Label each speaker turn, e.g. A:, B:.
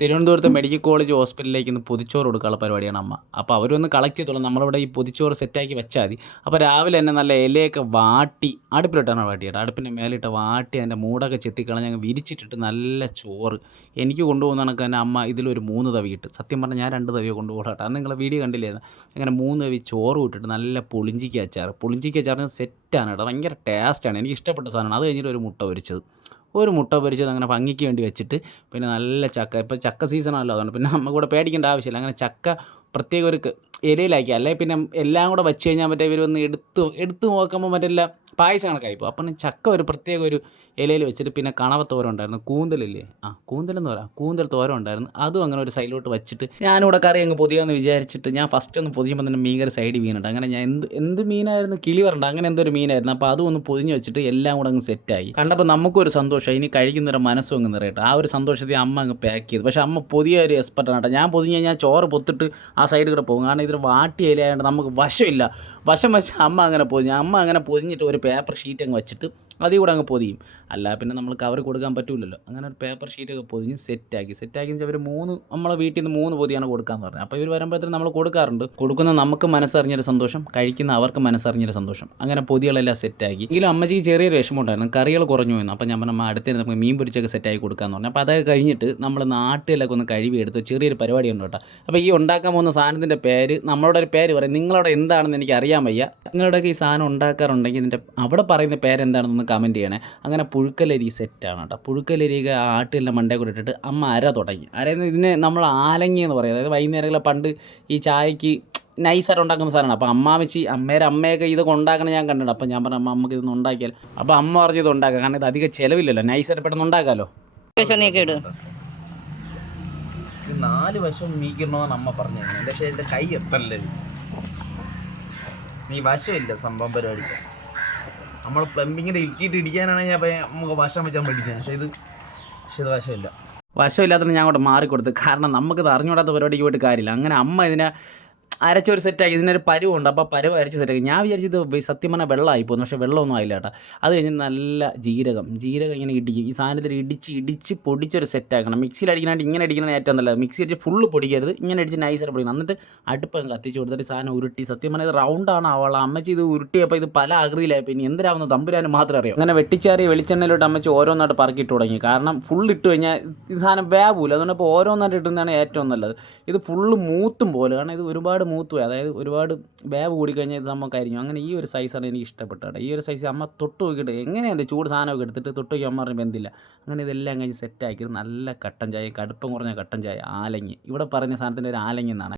A: തിരുവനന്തപുരത്ത് medical college ഹോസ്പിറ്റലിലേക്ക് ഇന്ന് പൊതിച്ചോറ് കൊടുക്കാനുള്ള പരിപാടിയാണ് അമ്മ. അപ്പോൾ അവരൊന്ന് കളക്ട് ചെയ്തോളാം. നമ്മളിവിടെ ഈ പൊതിച്ചോറ് സെറ്റാക്കി വെച്ചാൽ മതി. അപ്പോൾ രാവിലെ തന്നെ നല്ല ഇലയൊക്കെ വാട്ടി അടുപ്പിലിട്ടാണ് വാട്ടിയിട്ട് അടുപ്പിന്റെ മേലിട്ട് വാട്ടി അതിന്റെ മൂടൊക്കെ ചെത്തിക്കളഞ്ഞ് ഞങ്ങൾ വിരിച്ചിട്ടിട്ട് നല്ല ചോറ്. എനിക്ക് കൊണ്ടുപോകുന്ന തന്നെ അമ്മ ഇതിലൊരു മൂന്ന് തവി ഇട്ട്. സത്യം പറഞ്ഞാൽ ഞാൻ രണ്ട് തവിയോ കൊണ്ടുപോകട്ടെ അന്ന് നിങ്ങൾ വീഡിയോ കണ്ടില്ലായിരുന്നു അങ്ങനെ മൂന്ന് തവി ചോറ് ഇട്ടിട്ട് നല്ല പുളിഞ്ചിക്ക അച്ചാർ പുളിഞ്ചിക്ക അച്ചാറിന് സെറ്റാണ് കേട്ടോ. ഭയങ്കര ടേസ്റ്റാണ് എനിക്ക് ഇഷ്ടപ്പെട്ട സാധനമാണ്. അത് കഴിഞ്ഞിട്ട് ഒരു മുട്ട പൊരിച്ചത്. ഒരു മുട്ട പൊരിച്ചത് അങ്ങനെ ഭംഗിക്ക് വേണ്ടി വെച്ചിട്ട് പിന്നെ നല്ല ചക്ക. ഇപ്പോൾ ചക്ക സീസണാണല്ലോ അതുകൊണ്ട് പിന്നെ നമുക്ക് കൂടെ പേടിക്കേണ്ട ആവശ്യമില്ല. അങ്ങനെ ചക്ക പ്രത്യേക ഒരു ഇലയിലാക്കി അല്ലെങ്കിൽ പിന്നെ എല്ലാം കൂടെ വെച്ച് കഴിഞ്ഞാൽ മറ്റേ ഇവർ വന്ന് എടുത്ത് എടുത്ത് നോക്കുമ്പോൾ മറ്റെല്ലാം പായസം കണക്കായി പോകും അപ്പം ചക്ക ഒരു പ്രത്യേക ഒരു ഇലയിൽ വെച്ചിട്ട് പിന്നെ കണവ തോരം ഉണ്ടായിരുന്നു. കൂന്തലില്ലേ? ആ കൂന്തലെന്ന് പറയാം. കൂന്തൽ തോരം ഉണ്ടായിരുന്നു. അതും അങ്ങനെ ഒരു സൈഡിലോട്ട് വെച്ചിട്ട് ഞാനിവിടെ കറി അങ്ങ് പൊതിയാന്ന് വിചാരിച്ചിട്ട് ഞാൻ ഫസ്റ്റ് ഒന്ന് പൊതിയുമ്പോൾ തന്നെ മീൻ കറി സൈഡിൽ വീണുണ്ട്. അങ്ങനെ ഞാൻ എന്ത് എന്ത് മീനായിരുന്നു? കിളി വരണ്ട. അങ്ങനെ എന്തൊരു മീനായിരുന്നു? അപ്പോൾ അതും ഒന്ന് പൊതിഞ്ഞ് വെച്ചിട്ട് എല്ലാം കൂടെ അങ്ങ് സെറ്റായി കണ്ടപ്പോൾ നമുക്കൊരു സന്തോഷം. ഇനി കഴിക്കുന്നൊരു മനസ്സും അങ്ങ് നിറയട്ടെ. ആ ഒരു സന്തോഷത്തിൽ അമ്മ അങ്ങ് പാക്ക് ചെയ്തു. പക്ഷേ അമ്മ പുതിയ ഒരു എക്സ്പെർട്ടാണ് കേട്ടോ. ഞാൻ പൊതിഞ്ഞ് കഴിഞ്ഞാൽ ചോറ് പൊത്തിട്ട് ആ സൈഡിൽ കൂടെ പോകും. കാരണം ഇതിൽ വാട്ടി ഇലയായതുകൊണ്ട് നമുക്ക് വശമില്ല. വശം വശം അമ്മ അങ്ങനെ പൊതിഞ്ഞ്. അമ്മ അങ്ങനെ പൊതിഞ്ഞിട്ട് ഒരു പേപ്പർ ഷീറ്റ് അങ്ങ് വെച്ചിട്ട് അതിൽ കൂടെ അങ്ങ് പൊതിയും. അല്ല പിന്നെ നമ്മൾ കവർ കൊടുക്കാൻ പറ്റില്ലല്ലോ അങ്ങനെ ഒരു പേപ്പർ ഷീറ്റൊക്കെ പൊതിഞ്ഞ് സെറ്റാക്കി സെറ്റാക്കി വെച്ചാൽ അവർ മൂന്ന് നമ്മളെ വീട്ടിൽ നിന്ന് മൂന്ന് പൊതിയാണ് കൊടുക്കാന്ന് പറഞ്ഞത്. അപ്പോൾ ഇവർ വരുമ്പോഴത്തേനും നമ്മൾ കൊടുക്കാറുണ്ട്. കൊടുക്കുന്ന നമുക്ക് മനസ്സറിഞ്ഞൊരു സന്തോഷം കഴിക്കുന്ന അവർക്ക് മനസ്സറിഞ്ഞൊരു സന്തോഷം. അങ്ങനെ പൊതികളെല്ലാം സെറ്റാക്കി എങ്കിലും അമ്മച്ചിക്ക് ചെറിയൊരു വിഷമം ഉണ്ടായിരുന്നു കറികൾ കുറഞ്ഞു വന്നു അപ്പോൾ ഞാൻ പറഞ്ഞ അടുത്തേ നമുക്ക് മീൻ പൊരിച്ചൊക്കെ സെറ്റാക്കി കൊടുക്കാന്ന് പറഞ്ഞു. അപ്പോൾ അതൊക്കെ കഴിഞ്ഞിട്ട് നമ്മൾ നാട്ടിലൊക്കെ ഒന്ന് കഴിവെടുത്ത് ചെറിയൊരു പരിപാടി ഉണ്ട് കേട്ടോ. അപ്പോൾ ഈ ഉണ്ടാക്കാൻ പോകുന്ന സാധനത്തിന്റെ പേര് നമ്മളോട് ഒരു പേര് പറയും. നിങ്ങളവിടെ എന്താണെന്ന് എനിക്ക് അറിയാൻ വയ്യ. നിങ്ങളുടെയൊക്കെ ഈ സാധനം ഉണ്ടാക്കാറുണ്ടെങ്കിൽ ഇതിന്റെ അവിടെ പറയുന്ന പേരെന്താണെന്നൊന്ന് കമന്റ് ചെയ്യണേ. അങ്ങനെ പുഴുക്കലരി സെറ്റാണ് കേട്ടോ. പുഴുക്കലരിയൊക്കെ ആട്ടിലെ മണ്ടേ കൂടെ ഇട്ടിട്ട് അമ്മ അര തുടങ്ങി. അരയെന്ന് ഇതിനെ നമ്മൾ ആലങ്ങി എന്ന് പറയും. അതായത് വൈകുന്നേരങ്ങളിൽ പണ്ട് ഈ ചായക്ക് നൈസായിട്ട് ഉണ്ടാക്കുന്ന സാധനമാണ്. അപ്പോൾ അമ്മാവച്ചി അമ്മേരെ അമ്മയൊക്കെ ഇതൊക്കെ ഉണ്ടാക്കണം ഞാൻ കണ്ടിട്ടുണ്ട്. അപ്പോൾ ഞാൻ പറഞ്ഞു അമ്മ നമുക്ക് ഇതൊന്നും ഉണ്ടാക്കിയാൽ. അപ്പോൾ അമ്മ പറഞ്ഞു ഇത് ഉണ്ടാക്കാം. കാരണം ഇത് അധികം ചിലവില്ലല്ലോ. നൈസായിട്ട് പെട്ടെന്ന് ഉണ്ടാക്കാമല്ലോ നാല് വശം നീക്കണമെന്ന് അമ്മ പറഞ്ഞു പക്ഷേ എന്റെ കൈ എത്തല്ലേ നീ വശമില്ല സംഭവം പരിപാടി നമ്മൾ പ്ലംബിങ്ങിന്റെ ഇരിക്കിയിട്ട് ഇടിക്കാനാണെങ്കിൽ ഞാൻ നമുക്ക് വശം വെച്ചാൽ പഠിക്കാൻ പക്ഷേ ഇത് പക്ഷേ ഇത് വശമില്ല. വശമില്ലാത്തതിന് ഞാൻ അങ്ങോട്ട് മാറിക്കൊടുത്തു. കാരണം നമുക്കത് അറിഞ്ഞുകൂടാത്ത പരിപാടിക്ക് പോയിട്ട് കാര്യമില്ല. അങ്ങനെ അമ്മ ഇതിനെ അരച്ചൊരു സെറ്റാക്കി ഇതിനൊരു പരുവുണ്ട്. അപ്പോൾ പരുവ് അരച്ച് സെറ്റാക്കി. ഞാൻ വിചാരിച്ചത് സത്യം പറഞ്ഞാൽ വെള്ളമായി പോകുന്നു പക്ഷേ വെള്ളമൊന്നും ആയില്ല കേട്ടോ. അത് കഴിഞ്ഞ് നല്ല ജീരകം. ജീരകം ഇങ്ങനെ ഇടിക്കും. ഈ സാധനത്തിൽ ഇടിച്ച് ഇടിച്ച് പൊടിച്ചൊരു സെറ്റാക്കണം. മിക്സിയിൽ അടിക്കാനായിട്ട് ഇങ്ങനെ അടിക്കണം ഏറ്റവും നല്ലത്. മിക്സി അടിച്ച് ഫുള്ള് പൊടിക്കരുത്. ഇങ്ങനെ അടിച്ച് നൈസായിട്ട് പൊടിക്കണം. എന്നിട്ട് അടുപ്പം കത്തിച്ച് കൊടുത്തിട്ട് സാധനം ഉരുട്ടി. സത്യം പറഞ്ഞാൽ ഇത് റൗണ്ടാണ് അവളെ. അമ്മച്ചി ഇത് ഉരുട്ടിയപ്പോൾ ഇത് പല ആകൃതിയിലായി. പിന്നെ എന്തിനാവുന്ന തമ്പുരാനും മാത്രമേ അറിയാം. അങ്ങനെ വെട്ടിച്ചാറി വെളിച്ചെണ്ണയിലോട്ട് അമ്മച്ചി ഓരോന്നായിട്ട് പറക്കിട്ട് തുടങ്ങി. കാരണം ഫുൾ ഇട്ട് കഴിഞ്ഞാൽ സാധനം വേവൂല. അതുകൊണ്ട് ഇപ്പോൾ ഓരോന്നായിട്ട് ഇട്ടുന്നതാണ് ഏറ്റവും നല്ലത്. ഇത് ഫുള്ള് മൂത്തും പോലെ. കാരണം ഇത് ഒരുപാട് മൂത്ത് പോയി അതായത് ഒരുപാട് ബാബ് കൂടിക്കഴിഞ്ഞാൽ ഇത് നമുക്ക് കരിഞ്ഞു അങ്ങനെ ഈ ഒരു സൈസാണ് എനിക്ക് ഇഷ്ടപ്പെട്ടത്. ഈ ഒരു സൈസ് അമ്മ തൊട്ട് നോക്കിയിട്ട് എങ്ങനെയാണ് ചൂട് സാധനമൊക്കെ എടുത്തിട്ട് തൊട്ട് നോക്കി അമ്മ പറഞ്ഞ് ബന്ധില്ല. അങ്ങനെ ഇതെല്ലാം കഴിഞ്ഞ് സെറ്റാക്കി നല്ല കട്ടൻ ചായ കടുപ്പം കുറഞ്ഞ കട്ടൻ ചായ ആലങ്ങി. ഇവിടെ പറഞ്ഞ സാധനത്തിന്റെ ഒരു ആലങ്ങി എന്നാണ്.